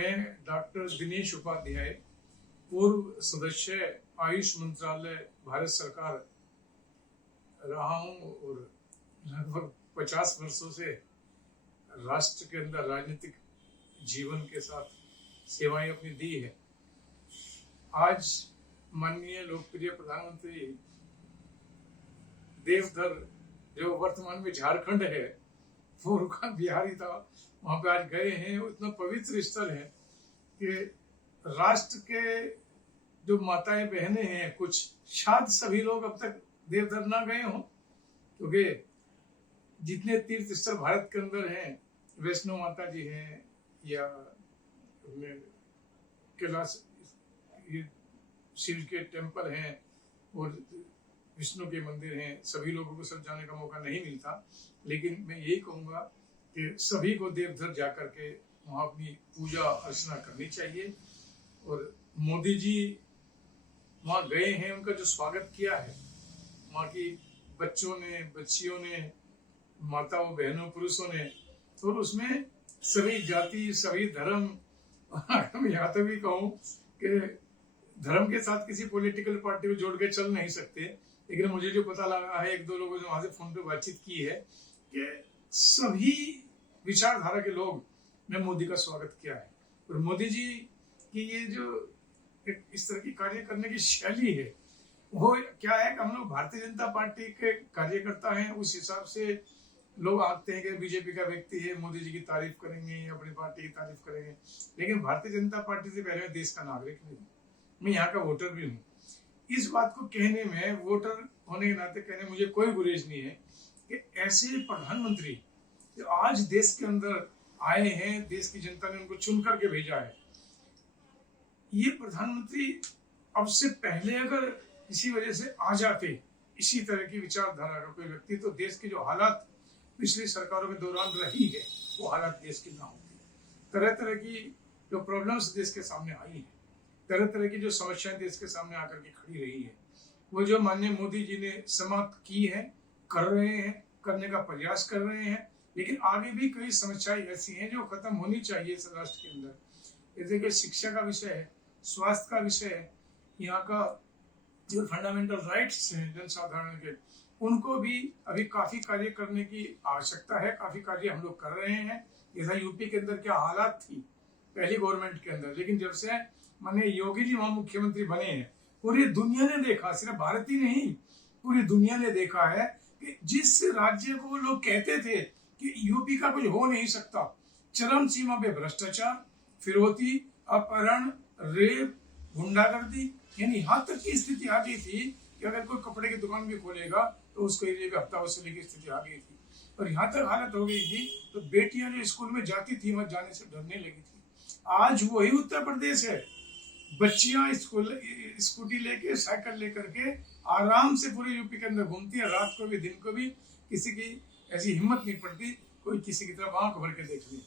मैं डॉक्टर दिनेश उपाध्याय, पूर्व सदस्य आयुष मंत्रालय भारत सरकार रहा हूँ और लगभग 50 वर्षों से राष्ट्र के अंदर राजनीतिक जीवन के साथ सेवाएं अपनी दी है। आज माननीय लोकप्रिय प्रधानमंत्री देवधर, जो वर्तमान में झारखंड है, वो रुका बिहारी था, वहां पे आज गए हैं। वो इतना पवित्र स्थल है कि राष्ट्र के जो माताएं बहनें हैं, कुछ शायद सभी लोग अब तक देवधर ना गए हों, क्योंकि जितने तीर्थ स्थल भारत के अंदर हैं, वैष्णो माता जी हैं या कैलाश शिव के टेम्पल हैं और विष्णु के मंदिर हैं, सभी लोगों को सब जाने का मौका नहीं मिलता। लेकिन मैं यही कहूँगा कि सभी को देवधर जाकर के वहाँ अपनी पूजा अर्चना करनी चाहिए। और मोदी जी वहाँ गए हैं, उनका जो स्वागत किया है वहाँ की बच्चों ने, बच्चियों ने, माताओं, बहनों, पुरुषों ने, और उसमें सभी जाति, सभी धर्म, मैं यहाँ तक भी कहूँ कि धर्म के साथ किसी पॉलिटिकल पार्टी को जोड़ के चल नहीं सकते। लेकिन मुझे जो पता लगा है, एक दो लोगों से वहां से फोन पे बातचीत की है कि सभी विचारधारा के लोग ने मोदी का स्वागत किया है। और मोदी जी की ये जो इस तरह की कार्य करने की शैली है, वो क्या है कि हम लोग भारतीय जनता पार्टी के कार्यकर्ता हैं, उस हिसाब से लोग आते हैं कि बीजेपी का व्यक्ति है, मोदी जी की तारीफ करेंगे, अपनी पार्टी की तारीफ करेंगे। लेकिन भारतीय जनता पार्टी से पहले मैं देश का नागरिक भी हूँ, मैं यहाँ का वोटर भी हूँ। इस बात को कहने में, वोटर होने के नाते कहने में मुझे कोई गुरेज नहीं है कि ऐसे प्रधानमंत्री जो आज देश के अंदर आए हैं, देश की जनता ने उनको चुन करके भेजा है, ये प्रधानमंत्री अब से पहले अगर किसी वजह से आ जाते इसी तरह की विचारधारा का कोई व्यक्ति, तो देश की जो हालात पिछली सरकारों के दौरान रही है, वो हालात देश की ना होती। तरह तरह की जो प्रॉब्लम्स देश के सामने आई है, तरह तरह की जो समस्याएं देश के सामने आकर के खड़ी रही है, वो जो माननीय मोदी जी ने समाप्त की है, कर रहे हैं, करने का प्रयास कर रहे हैं। लेकिन आगे भी कई समस्याएं ऐसी हैं जो खत्म होनी चाहिए इस राष्ट्र के अंदर। जैसे कि शिक्षा का विषय है, स्वास्थ्य का विषय है, यहाँ का जो फंडामेंटल राइट्स हैं जनसाधारण के, उनको भी अभी काफी कार्य करने की आवश्यकता है। काफी कार्य हम लोग कर रहे हैं। जैसा यूपी के अंदर क्या हालात थी पहली गवर्नमेंट के अंदर, लेकिन जब से माननीय योगी जी वहां मुख्यमंत्री बने हैं, पूरी दुनिया ने देखा, सिर्फ भारत ही नहीं पूरी दुनिया ने देखा है कि जिस राज्य को लोग कहते थे कि यूपी का कुछ हो नहीं सकता, चरम सीमा पे भ्रष्टाचार, फिरौती, अपहरण, रेप, गुंडागर्दी, यानी यहाँ तक की स्थिति आ गई थी कि अगर कोई कपड़े की दुकान भी खोलेगा तो उसको एरिया में हफ्ता वसूली की स्थिति आ गई थी। और यहाँ तक हालत हो गई थी तो बेटियां जो स्कूल में जाती थी वहां जाने से डरने लगी थी। आज वही उत्तर प्रदेश है, बच्चियां स्कूटी लेके, साइकिल लेकर के आराम से पूरे यूपी के अंदर घूमती है, रात को भी दिन को भी। किसी की ऐसी हिम्मत नहीं पड़ती कोई किसी की तरफ आंख भर के देख ले,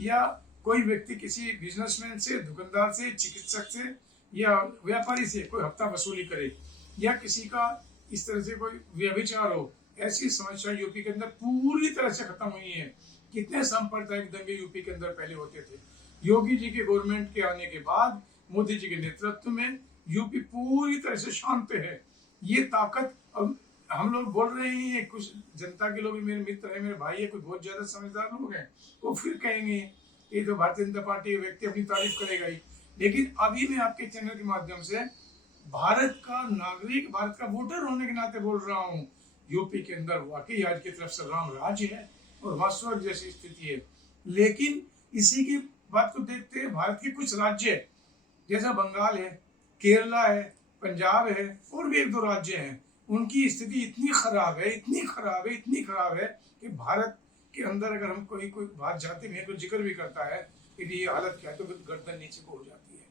या कोई व्यक्ति किसी बिजनेसमैन से, दुकानदार से, चिकित्सक से या व्यापारी से कोई हफ्ता वसूली करे, या किसी का इस तरह से कोई व्यभिचार हो। ऐसी समस्या यूपी के अंदर पूरी तरह से खत्म हुई है। कितने सांप्रदायिक दंगे यूपी के अंदर पहले होते थे, योगी जी के गवर्नमेंट के आने के बाद, मोदी जी के नेतृत्व में यूपी पूरी तरह से शांत है। ये ताकत अब हम लोग बोल रहे हैं, कुछ जनता के लोग मेरे मित्र है, मेरे भाई है, कुछ बहुत ज्यादा समझदार लोग हैं, वो फिर कहेंगे ये तो भारतीय जनता पार्टी के व्यक्ति अपनी तारीफ करेगा ही। लेकिन अभी मैं आपके चैनल के माध्यम से भारत का नागरिक, भारत का वोटर होने के नाते बोल रहा हूँ, यूपी के अंदर वाकई आज की तरफ से राम राज्य है और वहां स्वर्ग जैसी स्थिति है। लेकिन इसी की बात को देखते हैं, भारत के कुछ राज्य जैसा बंगाल है, केरला है, पंजाब है, और भी एक दो राज्य हैं, उनकी स्थिति इतनी खराब है, इतनी खराब है, इतनी खराब है कि भारत के अंदर अगर हम कोई बात जाते हैं, कोई जिक्र भी करता है कि ये हालत क्या है, तो गर्दन नीचे को हो जाती है।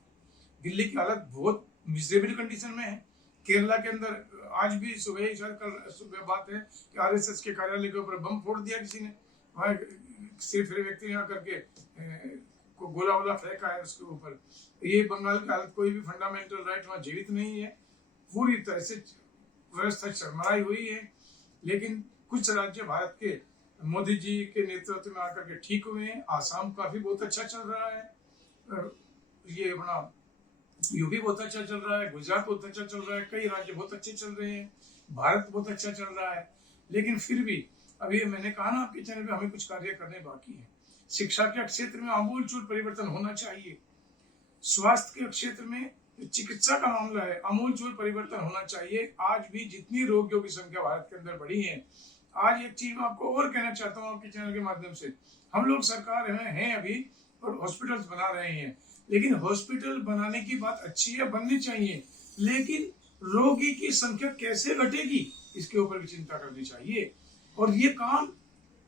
दिल्ली की हालत बहुत मिजरेबल कंडीशन में है। केरला के अंदर आज भी सुबह ही, शायद कल सुबह बात है कि आरएसएस के कार्यालय के ऊपर बम फोड़ दिया किसी ने, वहां सिर्फ व्यक्ति ने आकर के को गोला वोला फेंका है उसके ऊपर। ये बंगाल की हालत, कोई भी फंडामेंटल राइट वहां जीवित नहीं है, पूरी तरह से व्यवस्था चरमराई हुई है। लेकिन कुछ राज्य भारत के मोदी जी के नेतृत्व में आकर के ठीक हुए हैं। आसाम काफी बहुत अच्छा चल रहा है, ये अपना यूपी बहुत अच्छा चल रहा है, गुजरात बहुत अच्छा चल रहा है, कई राज्य बहुत अच्छे चल रहे हैं, भारत बहुत अच्छा चल रहा है। लेकिन फिर भी अभी मैंने कहा ना आपके चैनल पे, हमें कुछ कार्य करने बाकी है। शिक्षा के क्षेत्र में आमूलचूल परिवर्तन होना चाहिए। स्वास्थ्य के क्षेत्र में चिकित्सा का मामला है, आमूलचूल परिवर्तन होना चाहिए। आज भी जितनी रोगियों की संख्या भारत के अंदर बढ़ी है, आज एक चीज मैं आपको और कहना चाहता हूँ आपके चैनल के माध्यम से, हम लोग सरकार में हैं अभी और हॉस्पिटल्स बना रहे हैं, लेकिन हॉस्पिटल बनाने की बात अच्छी है, बननी चाहिए, लेकिन रोगी की संख्या कैसे घटेगी इसके ऊपर भी चिंता करनी चाहिए। और ये काम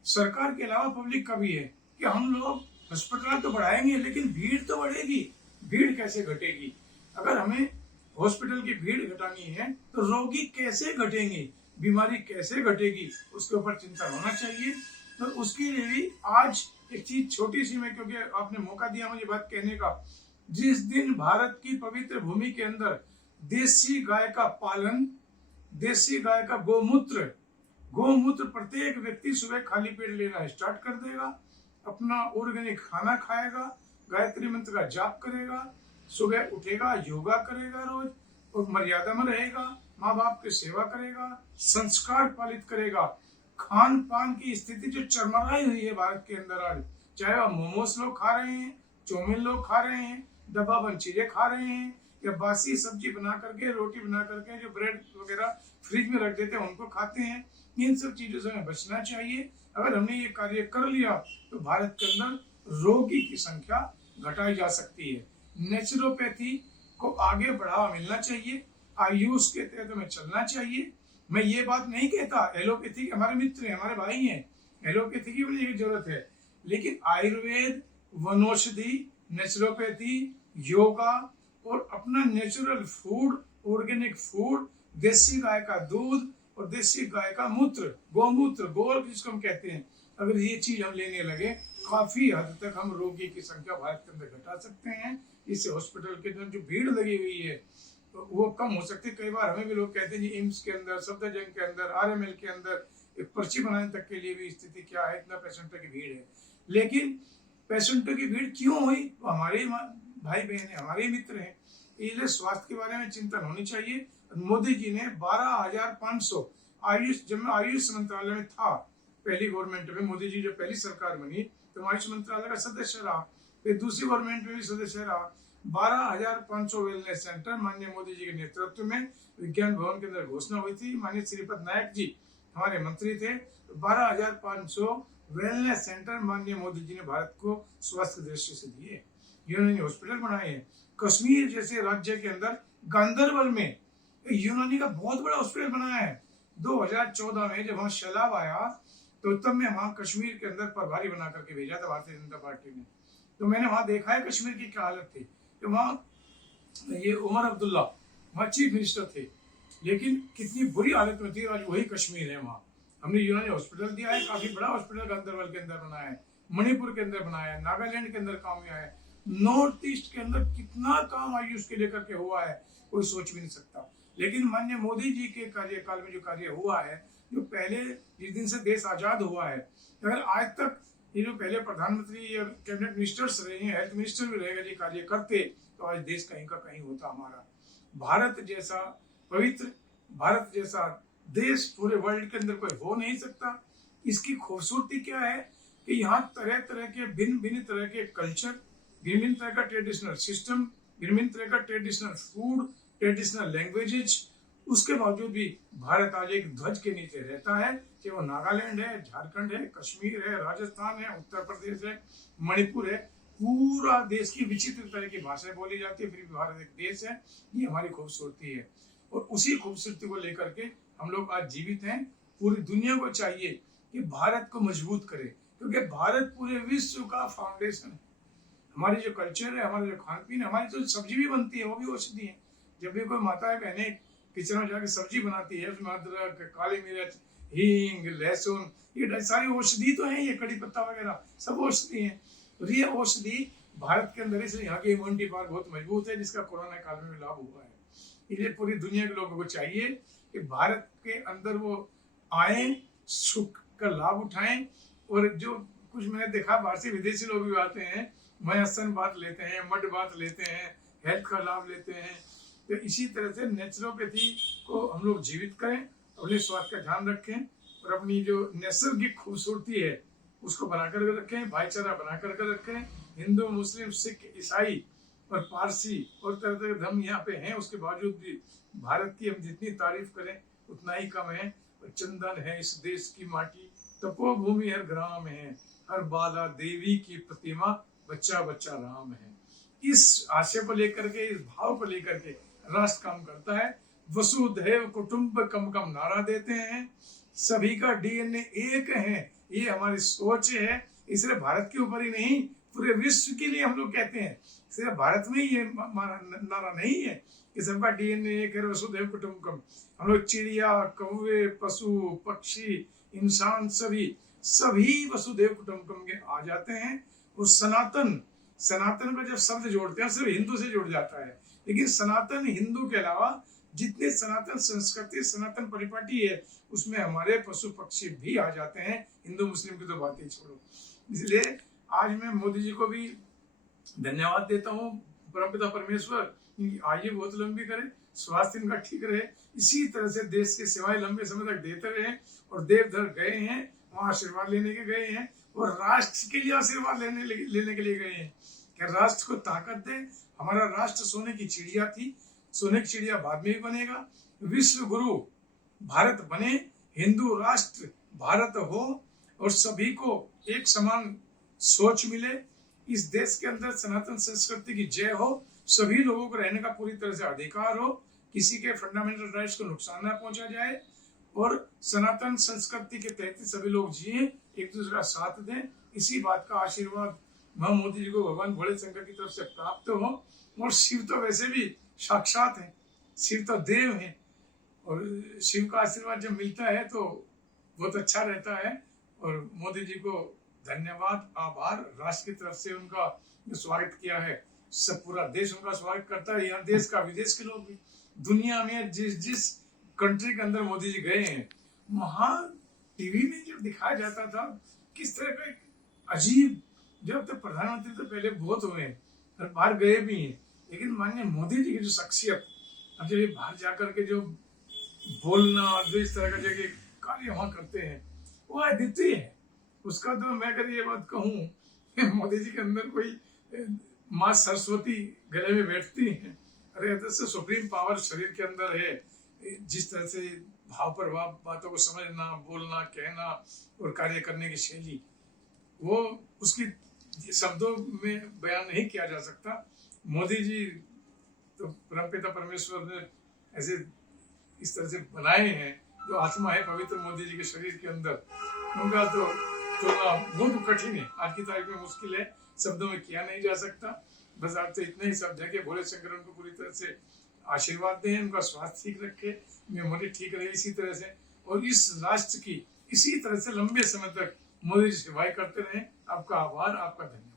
सरकार के अलावा पब्लिक का भी है कि हम लोग अस्पताल तो बढ़ाएंगे, लेकिन भीड़ तो बढ़ेगी, भीड़ कैसे घटेगी? अगर हमें हॉस्पिटल की भीड़ घटानी है तो रोगी कैसे घटेंगे, बीमारी कैसे घटेगी, उसके ऊपर चिंता होना चाहिए। तो उसके लिए भी आज एक चीज छोटी सी, मैं क्योंकि आपने मौका दिया मुझे बात कहने का, जिस दिन भारत की पवित्र भूमि के अंदर देसी गाय का पालन, देसी गाय का गोमूत्र प्रत्येक व्यक्ति सुबह खाली पेट लेना स्टार्ट कर देगा, अपना ऑर्गेनिक खाना खाएगा, गायत्री मंत्र का जाप करेगा, सुबह उठेगा, योगा करेगा रोज और मर्यादा में रहेगा, माँ बाप की सेवा करेगा, संस्कार पालित करेगा। खान पान की स्थिति जो चरमराई हुई है भारत के अंदर आज, चाहे वह मोमोस लोग खा रहे हैं, चाउमीन लोग खा रहे हैं, डब्बा बंद चीजें खा रहे हैं, या बासी सब्जी बना करके, रोटी बना करके, जो ब्रेड वगैरह फ्रिज में रख देते हैं उनको खाते हैं। इन सब चीजों से हमें बचना चाहिए। अगर हमने ये कार्य कर लिया तो भारत के अंदर रोगी की संख्या घटाई जा सकती है। नेचुरोपैथी को आगे बढ़ावा मिलना चाहिए, आयुष के तहत हमें चलना चाहिए। मैं ये बात नहीं कहता एलोपैथी हमारे मित्र हैं, हमारे भाई हैं, एलोपैथी की भी जरूरत है, लेकिन आयुर्वेद, वनौषधि, नेचुरोपैथी, योगा और अपना नेचुरल फूड, ऑर्गेनिक फूड, देसी गाय का दूध और देसी गाय का मूत्र, गोमूत्र, गोल जिसको हम कहते हैं, अगर ये चीज हम लेने लगे, काफी हद तक हम रोगी की संख्या भारत के अंदर घटा सकते हैं। इससे हॉस्पिटल के अंदर जो भीड़ लगी हुई है तो वो कम हो सकती है। कई बार हमें भी लोग कहते हैं जी एम्स के अंदर, सफदरजंग के अंदर, आरएमएल के अंदर एक पर्ची बनाने तक के लिए भी स्थिति क्या है, इतना पेशेंटों की भीड़ है। लेकिन पेशेंटों की भीड़ क्यों हुई? तो हमारे भाई बहन है, हमारे मित्र हैं, इसलिए स्वास्थ्य के बारे में चिंतन होनी चाहिए। मोदी जी ने 12,500 आयुष, जब मैं आयुष मंत्रालय में था पहली गवर्नमेंट में, मोदी जी जब पहली सरकार बनी तो आयुष मंत्रालय का सदस्य रहा, फिर दूसरी गवर्नमेंट में भी सदस्य रहा। 12,500 वेलनेस सेंटर माननीय मोदी जी के नेतृत्व में विज्ञान भवन के अंदर घोषणा हुई थी। माननीय श्रीपद नायक जी हमारे मंत्री थे, तो 12,500 वेलनेस सेंटर माननीय मोदी जी ने भारत को स्वास्थ्य दृष्टि से दिए। यूनानी हॉस्पिटल बनाए हैं। कश्मीर जैसे राज्य के अंदर गांदरबल में यूनानी का बहुत बड़ा हॉस्पिटल बनाया है। 2014 में जब वहां सैलाब आया तो तब मैं वहां कश्मीर के अंदर प्रभारी बना करके भेजा था भारतीय जनता पार्टी ने। तो मैंने वहां देखा है कश्मीर की क्या हालत थी। तो वहां ये उमर अब्दुल्ला वहां चीफ मिनिस्टर थे, लेकिन कितनी बुरी हालत में थी। आज वही कश्मीर है, वहां हमने यूनानी हॉस्पिटल दिया है, काफी बड़ा हॉस्पिटल गांदरबल के अंदर बनाया है, मणिपुर के अंदर बनाया है, नागालैंड के अंदर काम हुआ है, नॉर्थ ईस्ट के अंदर कितना काम आयुष के लेकर के हुआ है कोई सोच भी नहीं सकता। लेकिन माननीय मोदी जी के कार्यकाल में जो कार्य हुआ है, जो पहले जिस दिन से देश आजाद हुआ है, अगर आज तक ये जो पहले प्रधानमंत्री या कैबिनेट मिनिस्टर्स रहे हैं, हेल्थ मिनिस्टर भी रहेगा जी कार्य करते, तो आज देश कहीं का कहीं होता। हमारा भारत जैसा पवित्र, भारत जैसा देश पूरे वर्ल्ड के अंदर कोई हो नहीं सकता। इसकी खूबसूरती क्या है कि यहाँ तरह तरह के भिन्न भिन्न तरह के कल्चर, भिन्न भिन्न तरह का ट्रेडिशनल सिस्टम, भिन्न भिन्न तरह का ट्रेडिशनल फूड, ट्रेडिशनल लैंग्वेजेज, उसके बावजूद भी भारत आज एक ध्वज के नीचे रहता है। चाहे वो नागालैंड है, झारखंड है, कश्मीर है, राजस्थान है, उत्तर प्रदेश है, मणिपुर है, पूरा देश की विचित्र तरह की भाषाएं बोली जाती है, फिर भी भारत एक देश है। ये हमारी खूबसूरती है और उसी खूबसूरती को लेकर के हम लोग आज जीवित हैं। पूरी दुनिया को चाहिए कि भारत को मजबूत करे, क्योंकि भारत पूरे विश्व का फाउंडेशन है। हमारी जो कल्चर है, हमारा जो खान पीन है, हमारी जो सब्जी भी बनती है वो भी औषधि है। जब भी कोई माताएं बहनें किचन में जाकर सब्जी बनाती है, उसमें अदरक, काली मिर्च, हींग, लहसुन, ये सारी औषधि तो है, ये कड़ी पत्ता वगैरह सब औषधि है। और ये औषधि भारत के अंदर, इसलिए यहाँ की इम्यूनिटी पावर बहुत मजबूत है, जिसका कोरोना काल में लाभ हुआ है। इसलिए पूरी दुनिया के लोगों को चाहिए कि भारत के अंदर वो आए, सुख का लाभ उठाएं। और जो कुछ मैंने देखा, बाहर से विदेशी लोग भी आते हैं, मयासन बात लेते हैं, मड बात लेते हैं, हेल्थ का लाभ लेते हैं। तो इसी तरह से नेचुरोपैथी को हम लोग जीवित करें, अपने स्वास्थ्य का ध्यान रखें और अपनी जो नैसर्गिक खूबसूरती है उसको बनाकर रखें, भाईचारा बनाकर रखें। हिंदू, मुस्लिम, सिख, ईसाई और पारसी और तरह तरह के धर्म यहाँ पे हैं, उसके बावजूद भी भारत की हम जितनी तारीफ करें उतना ही कम है। और चंदन है इस देश की माटी, तपोभूमि हर ग्राम है, हर बाला देवी की प्रतिमा, बच्चा बच्चा राम है। इस आशय को लेकर के, इस भाव को लेकर के राष्ट्र काम करता है। वसुधैव कुटुंबकम का नारा देते हैं, सभी का डीएनए एक है, ये हमारी सोच है। इसलिए भारत के ऊपर ही नहीं, पूरे विश्व के लिए हम लोग कहते हैं। सिर्फ भारत में ये नारा नहीं है कि सबका डीएनए एक है, वसुधैव कुटुंबकम। हम लोग चिड़िया, कौवे, पशु, पक्षी, इंसान सभी वसुधैव कुटुंबकम के आ जाते हैं। और सनातन का जब शब्द जोड़ते हैं सिर्फ हिंदू से जुड़ जाता है, लेकिन सनातन हिंदू के अलावा जितने सनातन संस्कृति, सनातन परिपाटी है, उसमें हमारे पशु पक्षी भी आ जाते हैं। हिंदू मुस्लिम की तो बात ही छोड़ो। इसलिए आज मैं मोदी जी को भी धन्यवाद देता हूँ, परमपिता परमेश्वर आयु बहुत लंबी करे, स्वास्थ्य इनका ठीक रहे, इसी तरह से देश की सेवाएं लंबे समय तक देते रहे। और देवधर गए हैं, वहां आशीर्वाद लेने के गए हैं, और राष्ट्र के लिए आशीर्वाद लेने के लिए गए हैं कि राष्ट्र को ताकत दे। हमारा राष्ट्र सोने की चिड़िया थी, सोने की चिड़िया बाद में भी बनेगा। विश्व गुरु भारत बने, हिंदू राष्ट्र भारत हो और सभी को एक समान सोच मिले। इस देश के अंदर सनातन संस्कृति की जय हो, सभी लोगों को रहने का पूरी तरह से अधिकार हो, किसी के फंडामेंटल राइट्स को नुकसान न पहुंचा जाए, और सनातन संस्कृति के तहत सभी लोग जिए, एक दूसरे का साथ दें। इसी बात का आशीर्वाद मोदी जी को भगवान भोले शंकर की तरफ से प्राप्त हो। और शिव तो वैसे भी साक्षात है, शिव तो देव है, और शिव का आशीर्वाद जब मिलता है तो बहुत अच्छा रहता है। और मोदी जी को धन्यवाद, आभार। राष्ट्र की तरफ से उनका जो स्वागत किया है, सब पूरा देश उनका स्वागत करता है। यहाँ देश का, विदेश के लोग भी, दुनिया में जिस कंट्री के अंदर मोदी जी गए हैं, वहां टीवी में जब दिखाया जाता था किस तरह का एक अजीब, जब तक प्रधानमंत्री तो पहले बहुत हुए हैं और बाहर गए भी हैं, लेकिन माननीय मोदी जी की जो शख्सियत, अब जब ये बाहर जाकर के जो बोलना, जो इस तरह का जगह कार्य वहां करते हैं, वो अद्वितीय है। उसका तो मैं अगर ये बात कहूँ, मोदी जी के अंदर कोई माँ सरस्वती गले में बैठती है। अरे से सुप्रीम पावर शरीर के अंदर है। जिस तरह से भाव प्रभाव, बातों को समझना, बोलना, कहना और कार्य करने की शैली, वो उसकी शब्दों में बयान नहीं किया जा सकता। मोदी जी तो परमपिता परमेश्वर ने ऐसे इस तरह से बनाए हैं, जो आत्मा है पवित्र मोदी जी के शरीर के अंदर, उनका तो तुलना बहुत कठिन है, आज की तारीख में मुश्किल है, शब्दों में किया नहीं जा सकता। बस आप तो इतने ही शब्द है कि भोले शंकर उनको पूरी तरह से आशीर्वाद दें, उनका स्वास्थ्य ठीक रखे, मेमोरी ठीक रहे इसी तरह से, और इस राष्ट्र की इसी तरह से लंबे समय तक मोदी जी सेवाएं करते रहें। आपका आभार, आपका धन्यवाद।